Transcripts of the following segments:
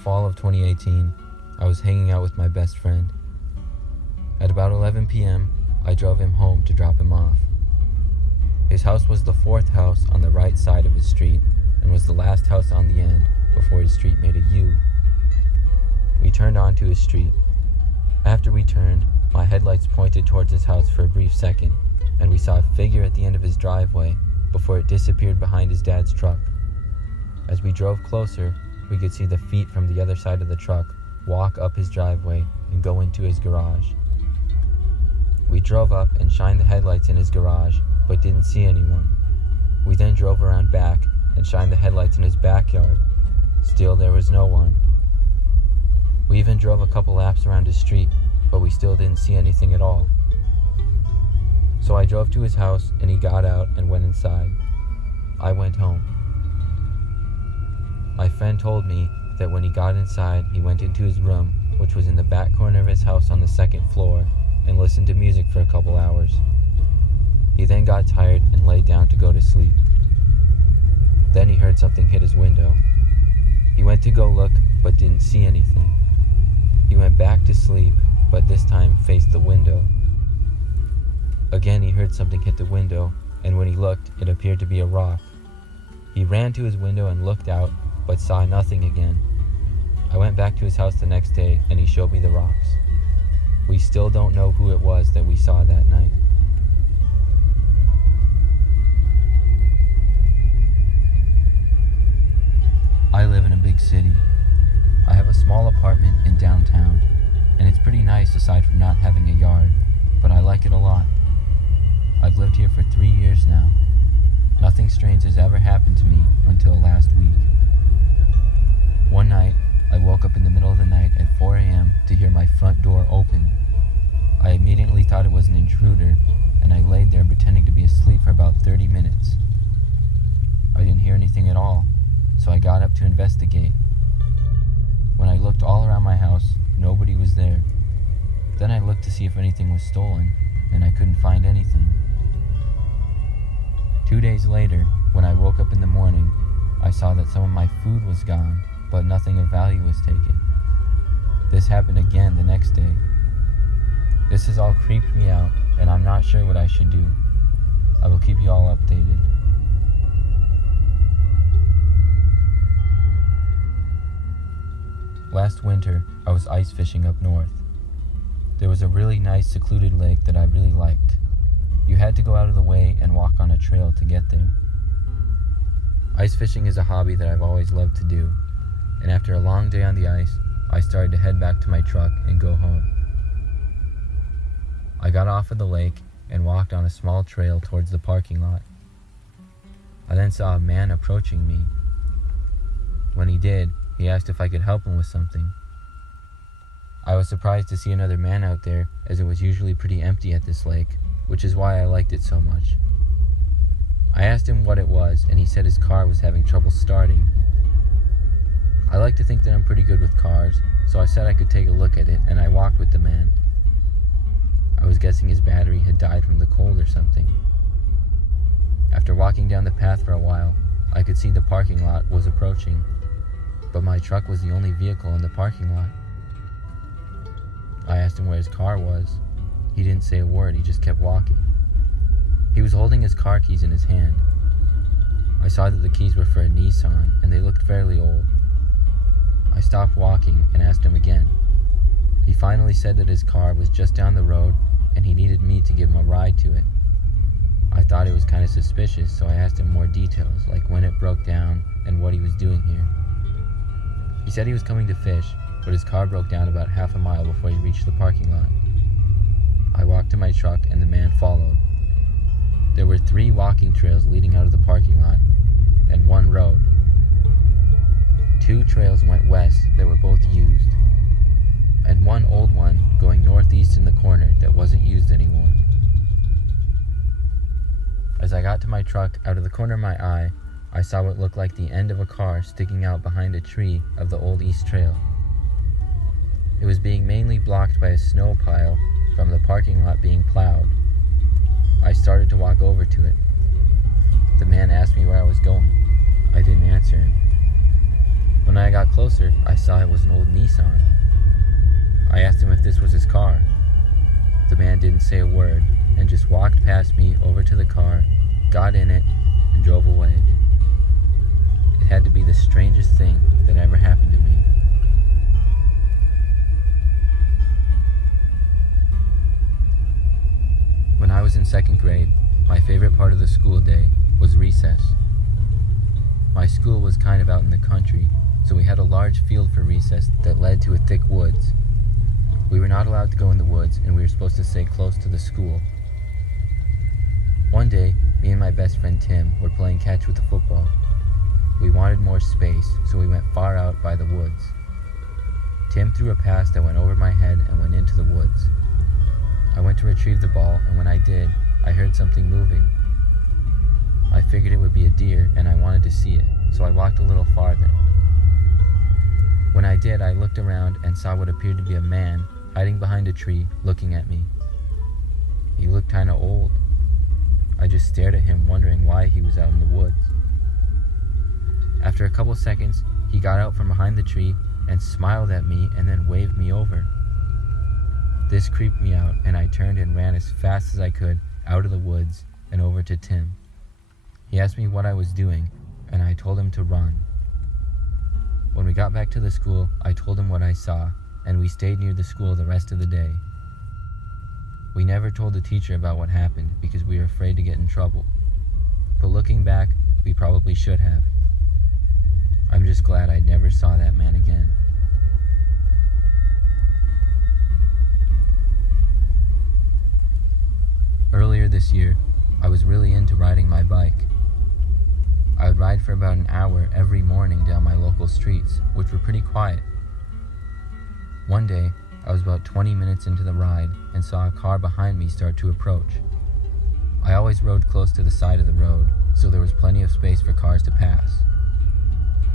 fall of 2018, I was hanging out with my best friend. At about 11 p.m., I drove him home to drop him off. His house was the fourth house on the right side of his street and was the last house on the end before his street made a U. We turned onto his street. After we turned, my headlights pointed towards his house for a brief second, and we saw a figure at the end of his driveway before it disappeared behind his dad's truck. As we drove closer, we could see the feet from the other side of the truck walk up his driveway and go into his garage. We drove up and shined the headlights in his garage, but didn't see anyone. We then drove around back and shined the headlights in his backyard. Still, there was no one. We even drove a couple laps around his street, but we still didn't see anything at all. So I drove to his house and he got out and went inside. I went home. My friend told me that when he got inside, he went into his room, which was in the back corner of his house on the second floor, and listened to music for a couple hours. He then got tired and laid down to go to sleep. Then he heard something hit his window. He went to go look, but didn't see anything. He went back to sleep, but this time faced the window. Again, he heard something hit the window, and when he looked, it appeared to be a rock. He ran to his window and looked out, but saw nothing again. I went back to his house the next day, and he showed me the rocks. We still don't know who it was that we saw that night. I live in a big city. I have a small apartment in downtown, and it's pretty nice aside from not having a yard, but I like it a lot. I've lived here for 3 years now. Nothing strange has ever happened to me until last week. One night, I woke up in the middle of the night at 4 a.m. to hear my front door open. I immediately thought it was an intruder, and I laid there pretending to be asleep for about 30 minutes. I didn't hear anything at all, so I got up to investigate. When I looked all around my house, nobody was there. Then I looked to see if anything was stolen, and I couldn't find anything. 2 days later, when I woke up in the morning, I saw that some of my food was gone, but nothing of value was taken. This happened again the next day. This has all creeped me out, and I'm not sure what I should do. I will keep you all updated. Last winter, I was ice fishing up north. There was a really nice secluded lake that I really liked. You had to go out of the way and walk on a trail to get there. Ice fishing is a hobby that I've always loved to do, and after a long day on the ice, I started to head back to my truck and go home. I got off of the lake and walked on a small trail towards the parking lot. I then saw a man approaching me. When he did, he asked if I could help him with something. I was surprised to see another man out there, as it was usually pretty empty at this lake, which is why I liked it so much. I asked him what it was, and he said his car was having trouble starting. I like to think that I'm pretty good with cars, so I said I could take a look at it, and I walked with the man. I was guessing his battery had died from the cold or something. After walking down the path for a while, I could see the parking lot was approaching, but my truck was the only vehicle in the parking lot. I asked him where his car was. He didn't say a word, he just kept walking. He was holding his car keys in his hand. I saw that the keys were for a Nissan, and they looked fairly old. I stopped walking and asked him again. He finally said that his car was just down the road, and he needed me to give him a ride to it. I thought it was kind of suspicious, so I asked him more details, like when it broke down and what he was doing here. He said he was coming to fish, but his car broke down about half a mile before he reached the parking lot. I walked to my truck and the man followed. There were 3 walking trails leading out of the parking lot, and 1 road. 2 trails went west that were both used, and 1 old one going northeast in the corner that wasn't used anymore. As I got to my truck, out of the corner of my eye, I saw what looked like the end of a car sticking out behind a tree of the old east trail. It was being mainly blocked by a snow pile from the parking lot being plowed. I started to walk over to it. The man asked me where I was going. I didn't answer him. When I got closer, I saw saw it was an old Nissan. I asked him if this was his car. The man didn't say a word and just walked past me over to the car, got in it, and drove away. It had to be the strangest thing that ever happened to me. When I was in second grade, my favorite part of the school day was recess. My school was kind of out in the country, so we had a large field for recess that led to a thick woods. We were not allowed to go in the woods, and we were supposed to stay close to the school. One day, me and my best friend Tim were playing catch with the football. We wanted more space, so we went far out by the woods. Tim threw a pass that went over my head and went into the woods. I went to retrieve the ball, and when I did, I heard something moving. I figured it would be a deer, and I wanted to see it, so I walked a little farther. When I did, I looked around and saw what appeared to be a man hiding behind a tree, looking at me. He looked kinda old. I just stared at him, wondering why he was out in the woods. After a couple seconds, he got out from behind the tree and smiled at me and then waved me over. This creeped me out, and I turned and ran as fast as I could out of the woods and over to Tim. He asked me what I was doing, and I told him to run. When we got back to the school, I told him what I saw, and we stayed near the school the rest of the day. We never told the teacher about what happened because we were afraid to get in trouble. But looking back, we probably should have. I'm just glad I never saw that man again. Earlier this year, I was really into riding my bike. I would ride for about an hour every morning down my local streets, which were pretty quiet. One day, I was about 20 minutes into the ride and saw a car behind me start to approach. I always rode close to the side of the road, so there was plenty of space for cars to pass.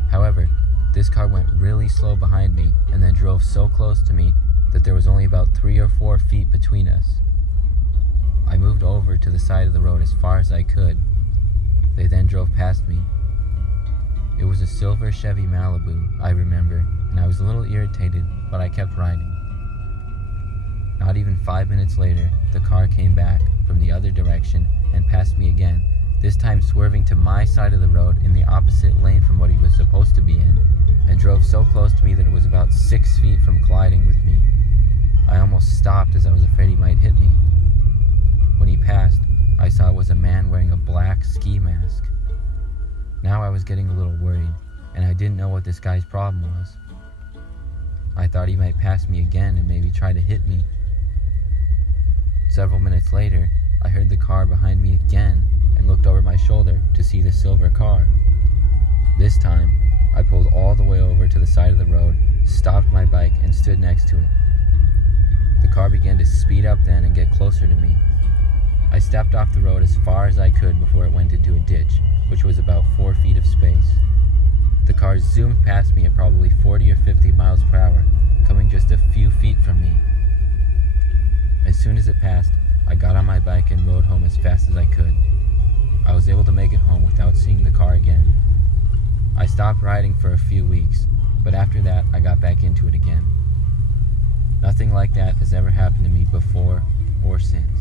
However, this car went really slow behind me and then drove so close to me that there was only about 3 or 4 feet between us. I moved over to the side of the road as far as I could. They then drove past me. It was a silver Chevy Malibu, I remember, and I was a little irritated, but I kept riding. Not even 5 minutes later, the car came back from the other direction and passed me again, this time swerving to my side of the road in the opposite lane from what he was supposed to be in, and drove so close to me that it was about 6 feet from colliding with me. I almost stopped as I was afraid he might hit me. When he passed, I saw it was a man wearing a black ski mask. Now I was getting a little worried, and I didn't know what this guy's problem was. I thought he might pass me again and maybe try to hit me. Several minutes later, I heard the car behind me again and looked over my shoulder to see the silver car. This time, I pulled all the way over to the side of the road, stopped my bike, and stood next to it. The car began to speed up then and get closer to me. I stepped off the road as far as I could before it went into a ditch, which was about 4 feet of space. The car zoomed past me at probably 40 or 50 miles per hour, coming just a few feet from me. As soon as it passed, I got on my bike and rode home as fast as I could. I was able to make it home without seeing the car again. I stopped riding for a few weeks, but after that I got back into it again. Nothing like that has ever happened to me before or since.